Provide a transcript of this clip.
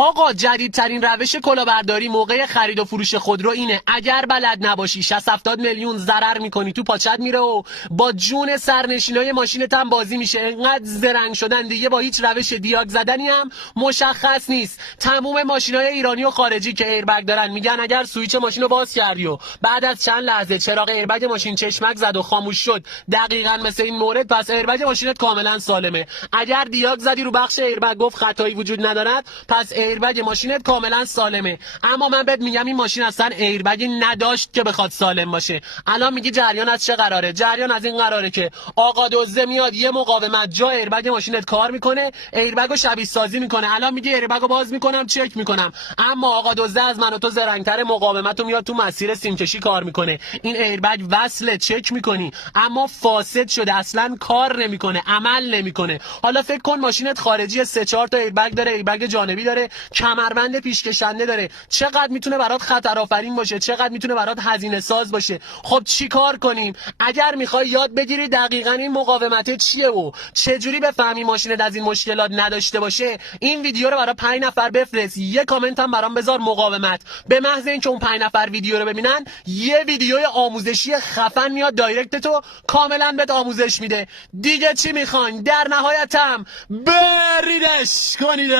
آقا جدیدترین روش کلاهبرداری موقع خرید و فروش خودرو اینه. اگر بلد نباشی 60-70 میلیون ضرر میکنی تو پاچت میره و با جون سرنشینای ماشینت هم بازی میشه. انقدر زرنگ شدن دیگه با هیچ روش دیاگ زدنی هم مشخص نیست. تموم ماشینای ایرانی و خارجی که ایربگ دارن میگن اگر سوئیچ ماشین رو باز کردی و بعد از چند لحظه چراغ ایربگ ماشین چشمک زد و خاموش شد، دقیقاً مثل این مورد، پس ایربگ ماشینت کاملا سالمه. اگر دیاگ زدی رو بخش ایربگ گفت خطایی وجود ندارد، پس ایربگ ماشینت کاملا سالمه. اما من بهت میگم این ماشین اصلا ایربگی نداشت که بخواد سالم باشه. الان میگی جریان از چه قراره؟ جریان از این قراره که آقا دزده میاد یه مقاومت جا ایربگ ماشینت کار میکنه، ایربگو شبیه سازی میکنه. الان میگی ایربگو باز میکنم چک میکنم، اما آقا دزده از من و تو زرنگتر، مقاومتو میاد تو مسیر سیمکشی کار میکنه. این ایربگ وصله، چک میکنی اما فاسد شده، اصلا کار نمیکنه، عمل نمیکنه. حالا فکر کن ماشینت خارجی 3-4 تا ایربگ داره، ایربگ جانبی داره، کمربند پیشکشنده داره. چقدر میتونه برات خطر آفرین باشه، چقدر میتونه برات هزینه ساز باشه. خب چی کار کنیم؟ اگر میخوای یاد بگیری دقیقاً این مقاومت چیه و چجوری بفهمی ماشینت از این مشکلات نداشته باشه، این ویدیو رو برای 5 نفر بفرست، یه کامنت هم برام بذار مقاومت. به محض اینکه اون 5 نفر ویدیو رو ببینن، یه ویدیوی آموزشی خفن میاد دایرکت تو، کاملا بهت آموزش میده. دیگه چی میخواین؟ در نهایت هم بریدش کنید.